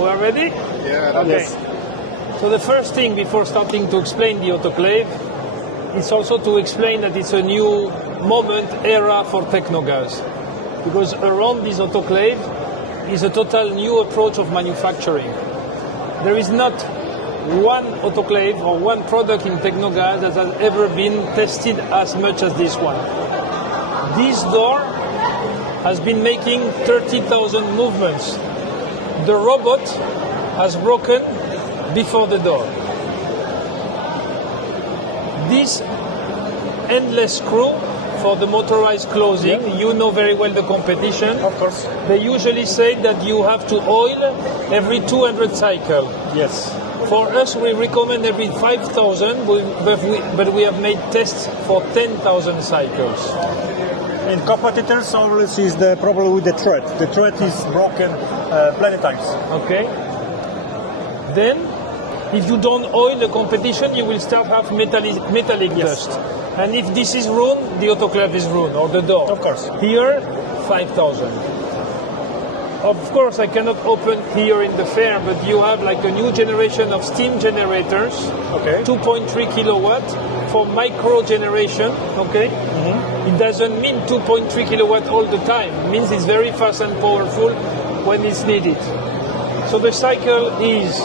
We are ready? Yeah. Okay. Yes. So the first thing before starting to explain the autoclave is also to explain that it's a new moment, era for Tecno-Gaz. Because around this autoclave is a total new approach of manufacturing. There is not one autoclave or one product in Tecno-Gaz that has ever been tested as much as this one. This door has been making 30,000 movements. The robot has broken before the door. This endless screw for the motorized closing, you know very well the competition. Of course. They usually say that you have to oil every 200 cycles. Yes. For us, we recommend every 5,000, but we have made tests for 10,000 cycles. In competitors always is the problem with the thread. The thread is broken plenty times. Okay. Then, if you don't oil the competition, you will start have metallic Yes. dust. And if this is ruined, the autoclave is ruined, or the door. Of course. Here, 5,000. Of course, I cannot open here in the fair, but you have like a new generation of steam generators, Okay. 2.3 kilowatt for micro generation. Okay. It doesn't mean 2.3 kilowatt all the time. It means it's very fast and powerful when it's needed. So the cycle is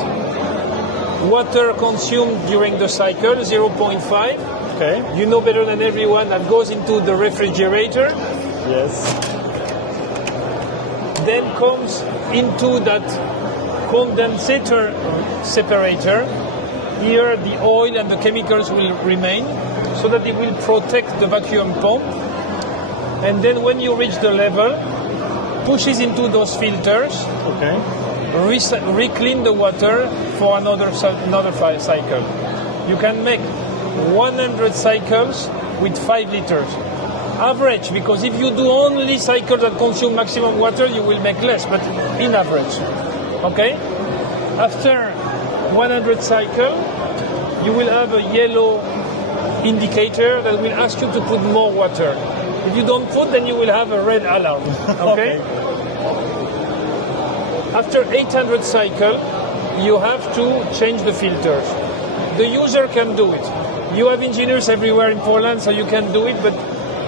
water consumed during the cycle, 0.5. Okay. You know better than everyone that goes into the refrigerator. Yes. Then comes into that condensator separator. Here the oil and the chemicals will remain so that it will protect the vacuum pump. And then when you reach the level, pushes into those filters, Okay. re-clean the water for another cycle. You can make 100 cycles with 5 liters. Average, because if you do only cycles that consume maximum water, you will make less, but in average. Okay? After 100 cycles, you will have a yellow indicator that will ask you to put more water. If you don't put, then you will have a red alarm. Okay? After 800 cycles, you have to change the filters. The user can do it. You have engineers everywhere in Poland, so you can do it, but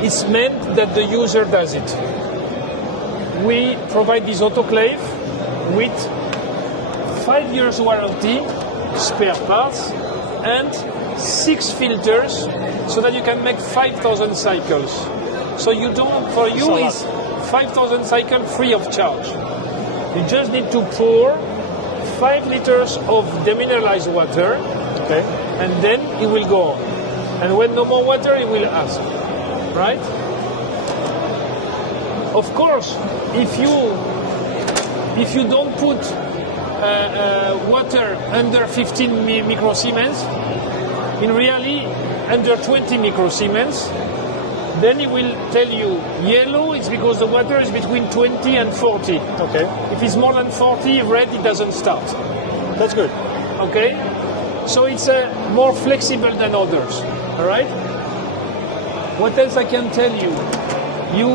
it's meant that the user does it. We provide this autoclave with 5 years warranty, spare parts, and 6 filters, so that you can make 5,000 cycles. So you don't, for you, it's 5,000 cycles free of charge. You just need to pour 5 liters of demineralized water, Okay. and then it will go on. And when no more water, it will ask. Right? Of course, if you don't put water under 15 microsiemens, in reality under 20 microsiemens, then it will tell you yellow. It's because the water is between 20 and 40. Okay. If it's more than 40, red, it doesn't start. That's good. Okay? So it's more flexible than others. All right? What else I can tell you? You,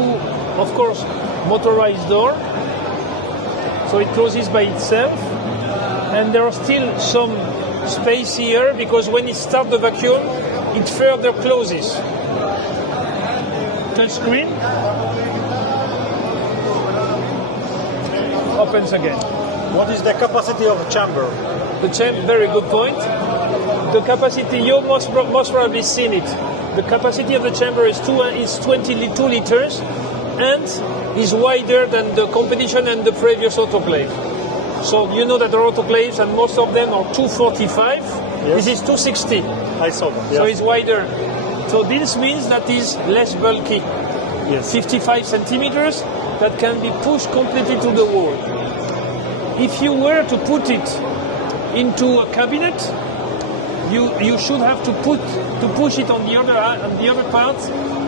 of course, motorized door, so it closes by itself, and there are still some space here because when it starts the vacuum, it further closes. Touch screen, opens again. What is the capacity of the chamber? The chamber, very good point. The capacity, you most probably seen it. The capacity of the chamber is 22 liters and is wider than the competition and the previous autoclave. So you know that the autoclaves, and most of them are 245. Yes. This is 260. I saw that. So Yeah. it's wider. So this means that it's less bulky. Yes. 55 centimeters that can be pushed completely to the wall. If you were to put it into a cabinet, you should have to push it on the other part,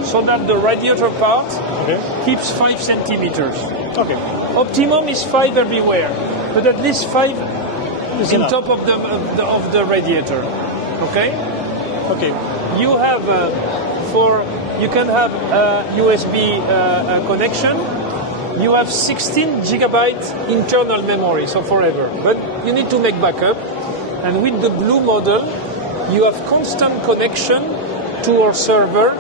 so that the radiator part keeps 5 centimeters. Okay. Optimum is 5 everywhere, but at least 5 Is in enough. top of the radiator. Okay. Okay. You have you can have a USB connection. you have 16 gigabyte internal memory, so forever. But you need to make backup. And with the blue model, you have constant connection to our server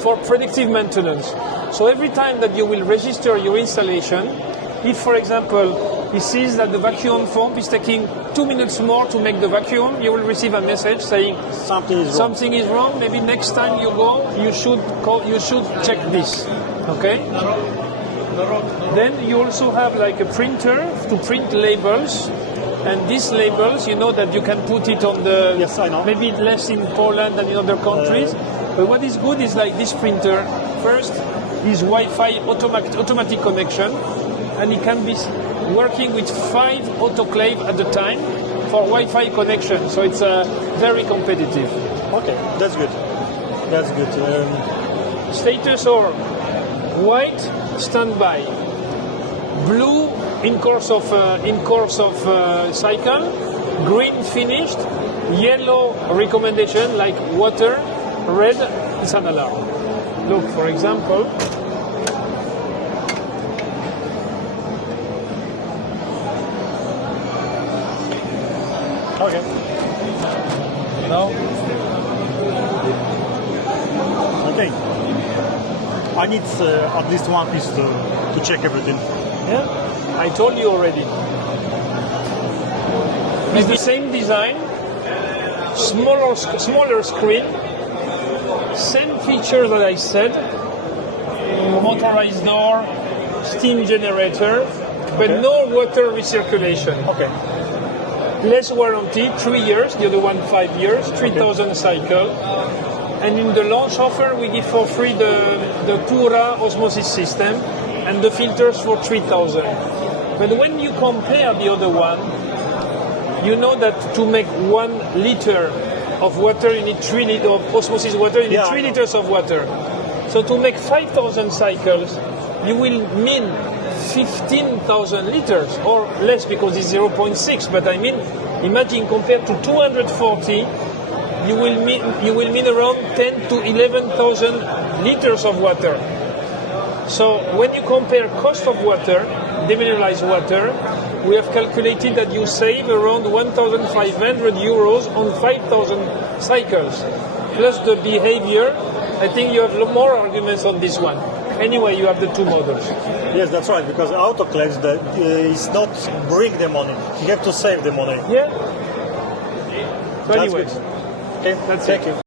for predictive maintenance. So every time that you will register your installation, if, for example, it sees that the vacuum pump is taking 2 minutes more to make the vacuum, you will receive a message saying something is wrong. Maybe next time you go, you should check this. Okay? Then you also have like a printer to print labels. And these labels, you know that you can put it on the... Yes, I know. Maybe less in Poland than in other countries. But what is good is like this printer. First is Wi-Fi automatic connection. And it can be working with 5 autoclaves at a time for Wi-Fi connection. So it's very competitive. Okay, that's good. That's good. Status or white, standby. Blue, in course of cycle, green finished, yellow recommendation like water, red is an alarm. Look, for example, Okay. now Okay. I need at least one piece to check everything. yeah, I told you already. It's the same design, smaller screen, same feature that I said, motorized door, steam generator, but no water recirculation. Okay. Less warranty, 3 years, the other one 5 years, 3,000 cycle. And in the launch offer, we give for free the Pura osmosis system and the filters for 3,000. But when you compare the other one, you know that to make 1 liter of water, you need 3 liters of osmosis water, you need 3 liters of water. So to make 5,000 cycles, you will mean 15,000 liters or less because it's 0.6. But I mean, imagine compared to 240, you will mean around 10 to 11,000 liters of water. So when you compare cost of water, demineralized water, we have calculated that you save around 1,500 euros on 5,000 cycles. Plus the behavior, I think you have more arguments on this one. Anyway, you have the 2 models. Yes, that's right, because autoklaws is not bring the money. You have to save the money. Yeah. So That's anyway, good. Okay, that's thank it. you.